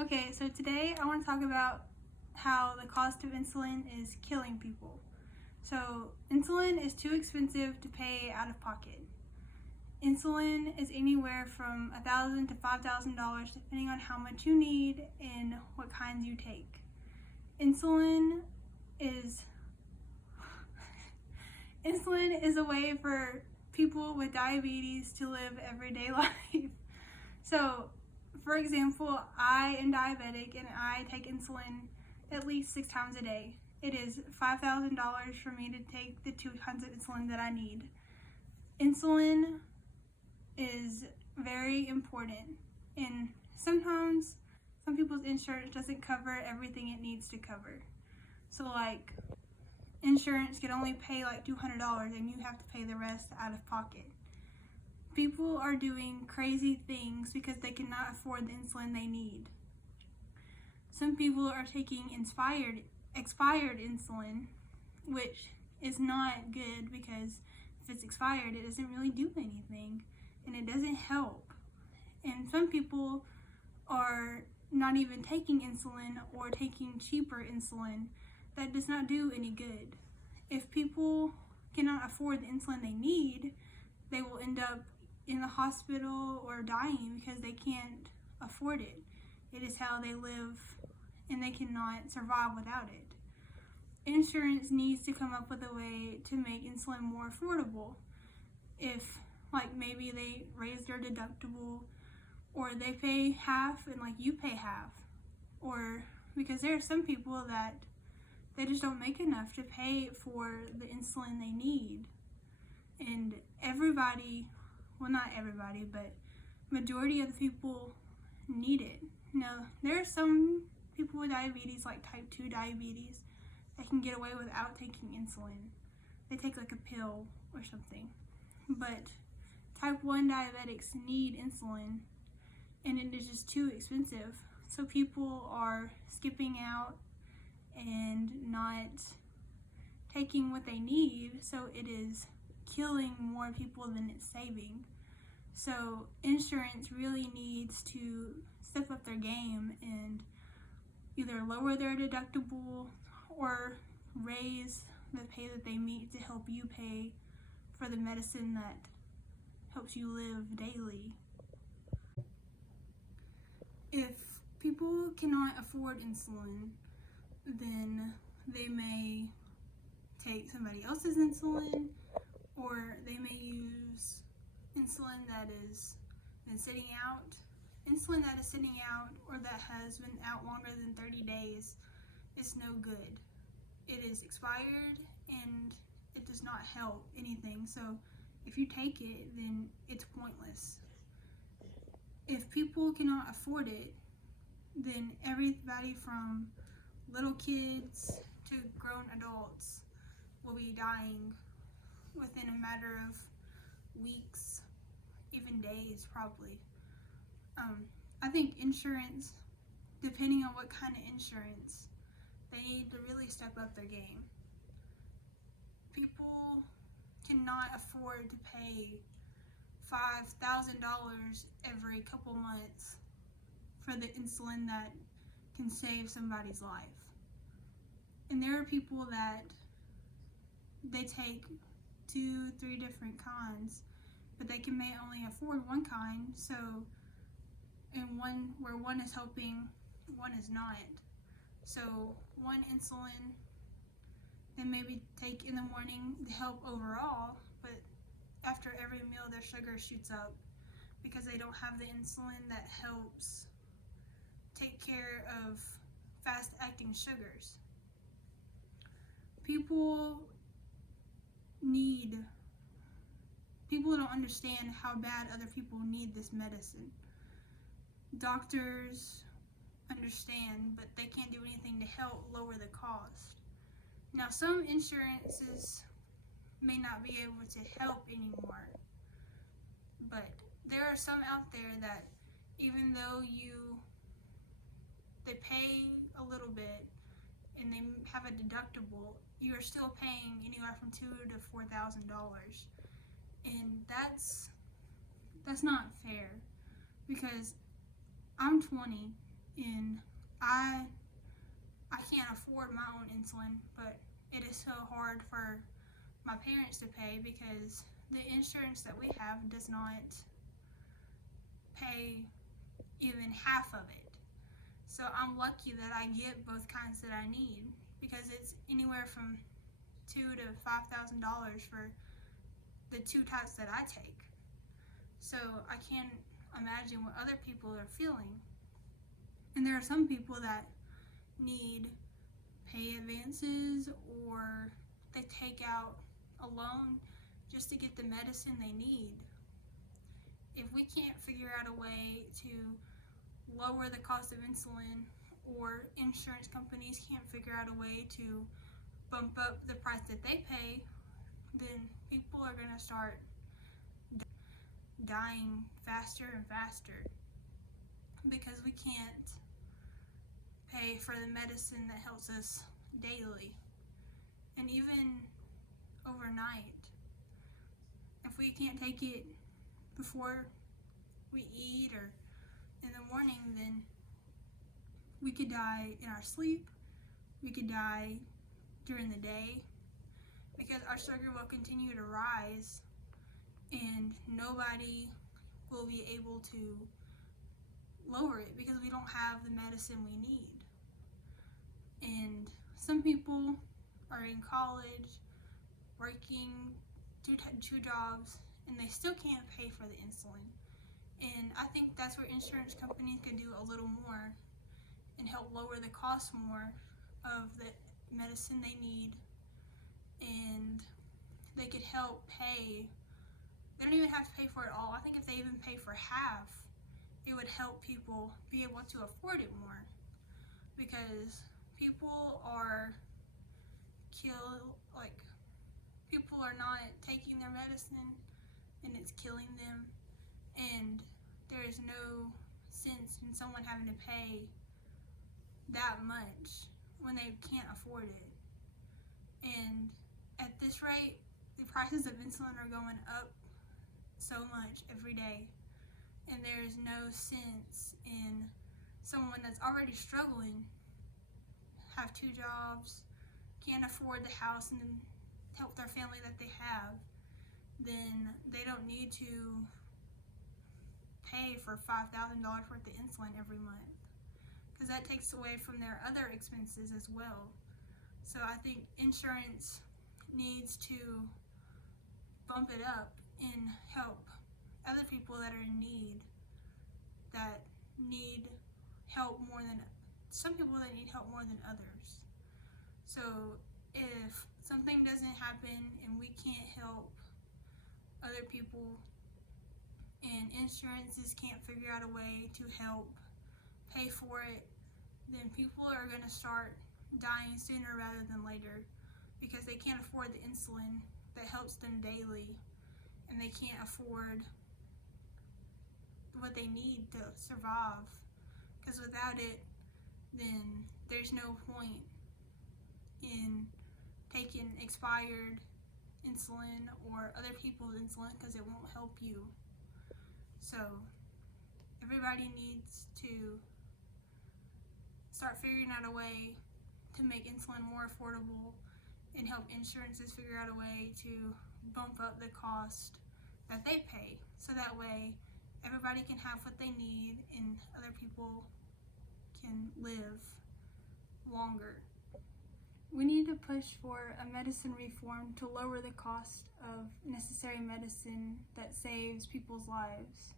Okay, so today I want to talk about how the cost of insulin is killing people. So, insulin is too expensive to pay out of pocket. Insulin is anywhere from $1,000 to $5,000 depending on how much you need and what kinds you take. Insulin is insulin is a way for people with diabetes to live everyday life. So, for example, I am diabetic and I take insulin at least 6 times a day. It is $5,000 for me to take the 2 kinds of insulin that I need. Insulin is very important, and sometimes some people's insurance doesn't cover everything it needs to cover. So like insurance can only pay like $200 and you have to pay the rest out of pocket. People are doing crazy things because they cannot afford the insulin they need. Some people are taking expired insulin, which is not good because if it's expired, it doesn't really do anything and it doesn't help. And some people are not even taking insulin or taking cheaper insulin that does not do any good. If people cannot afford the insulin they need, they will end up in the hospital or dying because they can't afford it. It is how they live and they cannot survive without it. Insurance needs to come up with a way to make insulin more affordable. If like maybe they raise their deductible or they pay half and like you pay half, or because there are some people that they just don't make enough to pay for the insulin they need. And everybody, well not everybody, but majority of the people need it. Now, there are some people with diabetes, like type 2 diabetes, that can get away without taking insulin. They take like a pill or something. But type 1 diabetics need insulin, and it is just too expensive. So people are skipping out and not taking what they need, so it is killing more people than it's saving. So insurance really needs to step up their game and either lower their deductible or raise the pay that they meet to help you pay for the medicine that helps you live daily. If people cannot afford insulin, then they may take somebody else's insulin, or they may use insulin that is sitting out. Insulin that is sitting out or that has been out longer than 30 days is no good. It is expired and it does not help anything. So if you take it, then it's pointless. If people cannot afford it, then everybody from little kids to grown adults will be dying within a matter of weeks, even days probably. I think insurance, depending on what kind of insurance, they need to really step up their game. People cannot afford to pay $5,000 every couple months for the insulin that can save somebody's life. And there are people that they take 2-3 different kinds, but they may only afford one kind, so and one where one is helping, one is not. So one insulin they maybe take in the morning to help overall, but after every meal their sugar shoots up because they don't have the insulin that helps take care of fast-acting sugars. People don't understand how bad other people need this medicine. Doctors understand, but they can't do anything to help lower the cost. Now, some insurances may not be able to help anymore, but there are some out there that even though they pay a little bit and they have a deductible, you are still paying anywhere from $2,000 to $4,000, and that's not fair, because I'm 20 And I can't afford my own insulin, but it is so hard for my parents to pay because the insurance that we have does not pay even half of it. So I'm lucky that I get both kinds that I need because it's anywhere from $2,000 to $5,000 for the two types that I take. So I can't imagine what other people are feeling. And there are some people that need pay advances or they take out a loan just to get the medicine they need. If we can't figure out a way to lower the cost of insulin, or insurance companies can't figure out a way to bump up the price that they pay, then people are going to start dying faster and faster because we can't pay for the medicine that helps us daily and even overnight. If we can't take it before we eat or in the morning, then we could die in our sleep, we could die during the day, because our sugar will continue to rise and nobody will be able to lower it because we don't have the medicine we need. And some people are in college working two jobs and they still can't pay for the insulin. And I think that's where insurance companies can do a little more and help lower the cost more of the medicine they need. And they could help pay. They don't even have to pay for it all. I think if they even pay for half, it would help people be able to afford it more. Because people are people are not taking their medicine and it's killing them. And there is no sense in someone having to pay that much when they can't afford it. And at this rate, the prices of insulin are going up so much every day. And there is no sense in someone that's already struggling, have two jobs, can't afford the house and then help their family that they have, then they don't need to pay for $5,000 worth of insulin every month, because that takes away from their other expenses as well. So I think insurance needs to bump it up and help other people that are in need, that need help more than some people that need help more than others. So if something doesn't happen and we can't help other people and insurances can't figure out a way to help pay for it, then people are going to start dying sooner rather than later because they can't afford the insulin that helps them daily, and they can't afford what they need to survive, because without it, then there's no point in taking expired insulin or other people's insulin because it won't help you. So everybody needs to start figuring out a way to make insulin more affordable and help insurances figure out a way to bump up the cost that they pay, so that way everybody can have what they need and other people can live longer. We need to push for a medicine reform to lower the cost of necessary medicine that saves people's lives.